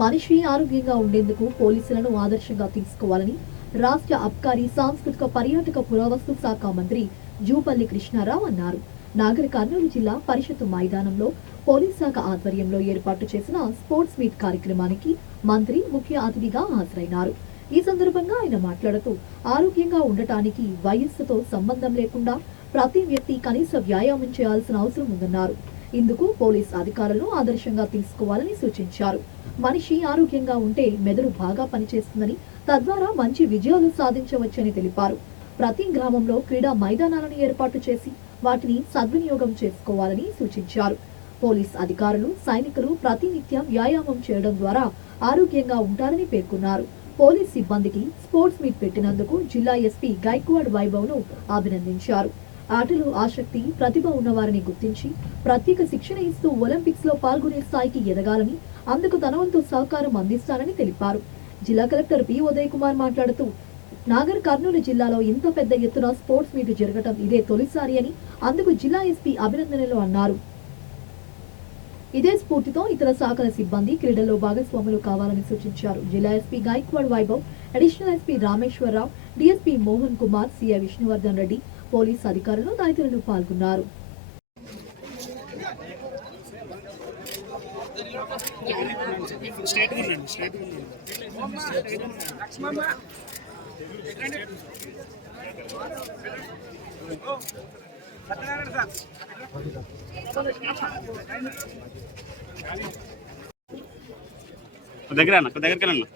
మనిషి ఆరోగ్యంగా ఉండేందుకు పోలీసులను ఆదర్శంగా తీసుకోవాలని రాష్ట్ర అబ్కారీ సాంస్కృతిక పర్యాటక పురావస్తు శాఖ మంత్రి జూపల్లి కృష్ణారావు అన్నారు. నాగర్ కర్నూలు జిల్లా పరిషత్ మైదానంలో పోలీస్ శాఖ ఆధ్వర్యంలో ఏర్పాటు చేసిన స్పోర్ట్స్ మీట్ కార్యక్రమానికి మంత్రి ముఖ్య అతిథిగా హాజరైనారు. ఈ సందర్భంగా ఆయన మాట్లాడుతూ ఆరోగ్యంగా ఉండటానికి వయస్సుతో సంబంధం లేకుండా ప్రతి వ్యక్తి కనీస వ్యాయామం చేయాల్సిన అవసరం ఉందన్నారు. ఇందుకు పోలీస్ అధికారులను ఆదర్శంగా తీసుకోవాలని సూచించారు. మనిషి ఆరోగ్యంగా ఉంటే మెదడు బాగా పనిచేస్తుందని, తద్వారా మంచి విజయాలు సాధించవచ్చని తెలిపారు. ప్రతి గ్రామంలో క్రీడా మైదానాలను ఏర్పాటు చేసి వాటిని సద్వినియోగం చేసుకోవాలని సూచించారు. పోలీస్ అధికారులు, సైనికులు ప్రతినిత్యం వ్యాయామం చేయడం ద్వారా ఆరోగ్యంగా ఉంటారని పేర్కొన్నారు. పోలీస్ సిబ్బందికి స్పోర్ట్స్ మీట్ పెట్టినందుకు జిల్లా ఎస్పీ గైక్వాడ్ వైభవ్ ను అభినందించారు. ఆటలో ఆసక్తి, ప్రతిభ ఉన్నవారిని గుర్తించి ప్రత్యేక శిక్షణ ఇస్తూ ఒలింపిక్స్ లో పాల్గొనే స్థాయికి ఎదగాలని, అందుకు తన వంతు సహకారం అందిస్తానని తెలిపారు. జిల్లా కలెక్టర్ పి ఉదయ్ కుమార్ మాట్లాడుతూ నాగర్ కర్నూలు జిల్లాలో ఇంత పెద్ద ఎత్తున స్పోర్ట్స్ మీట్ జరగటం ఇదే తొలిసారి అని, అందుకు జిల్లా ఎస్పీ అభినందనలు అన్నారు. ఇదే స్ఫూర్తితో ఇతర శాఖల సిబ్బంది క్రీడల్లో భాగస్వాములు కావాలని సూచించారు. జిల్లా SP Gaikwad Vaibhav, additional SP Rameshwararao, DSP Mohan Kumar, CI Vishnuvardhan Reddy, police అధికారులు తదితరులు పాల్గొన్నారు. దగ్గరికి వెళ్ళండి.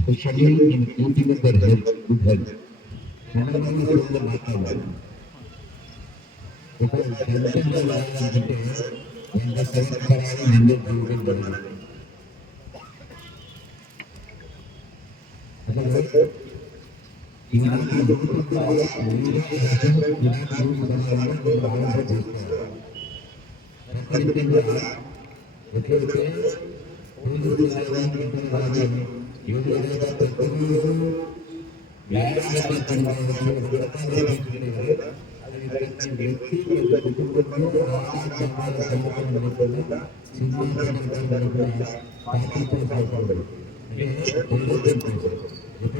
Especially in keeping their health, good health. Because health life when the self-carrying in the human body. Otherwise, you have to do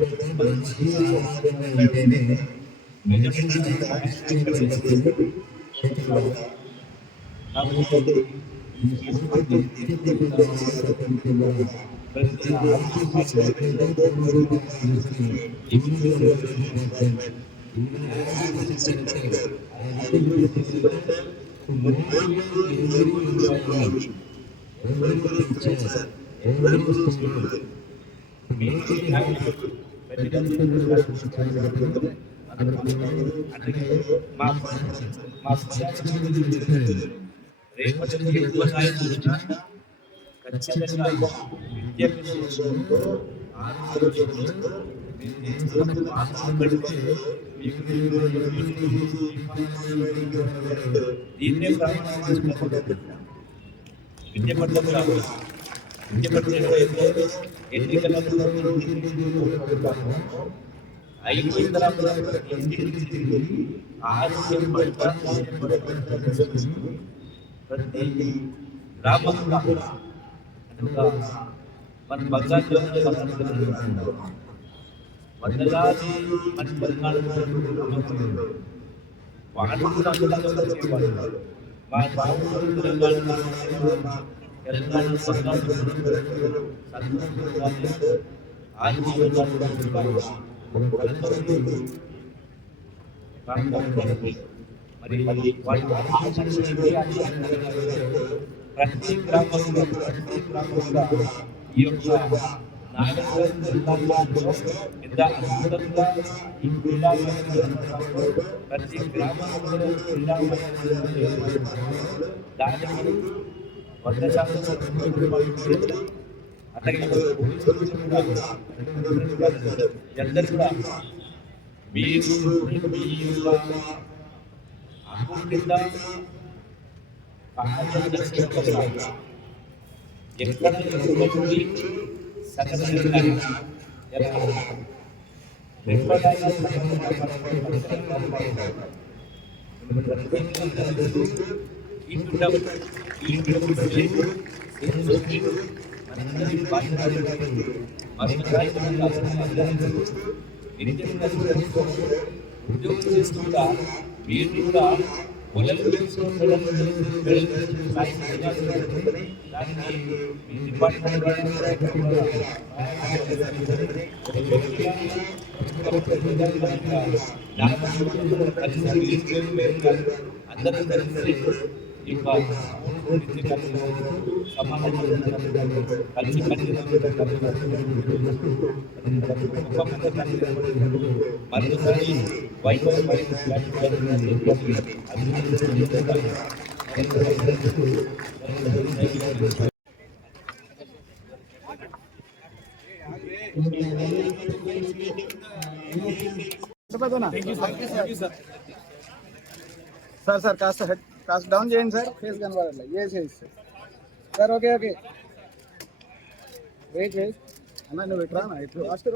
ఎప్పుడైతే మంచి ఆరోగ్యంగా ఉంటేనే మనిషికి ఆరోగ్యంగా ఉంటుంది. కాబట్టి ఈ స్ఫూర్తి వ్యక్తిగతంగా ఆరోగ్యంగా ప్రతి ఆరోగ్యం ఎక్కడైతే మీరు తీసుకుని ఇండివిజువల్ ఖచ్చితంగా విద్య విషయంలో ఆరోగ్యంలో దీన్నే విద్య పట్ల ఎన్నికల అయిన తర్వాత ఆరోగ్యం పట్ల ప్రతి గ్రామంలో మన బంగారు వందలాది మన తెలంగాణ వాళ్ళు కూడా వచ్చేవాళ్ళు. మా బాబు తెలంగాణ మరి ప్రతి గ్రామంలో ఈ యొక్క ఎంత అద్భుతంగా ఈ ప్రతి గ్రామంలో దానికి 100% అట్లాగే అందరూ కూడా మీరు మీ అనుకుంటుందా ఎక్కడ ఉద్యోగం చేసుకుంటా మీరు కూడా పొలం అందరూ కలిసి కలిసి మరోసారి వైభవం సార్ సార్ కాస్త డౌన్ చేయండి సార్, ఫేస్ కనబడాలి. ఏ చేసి సార్ ఓకే ఓకే వెయిట్ చేయి అన్న, నువ్వు ఇట్లా ఇట్లా ఫాస్ట్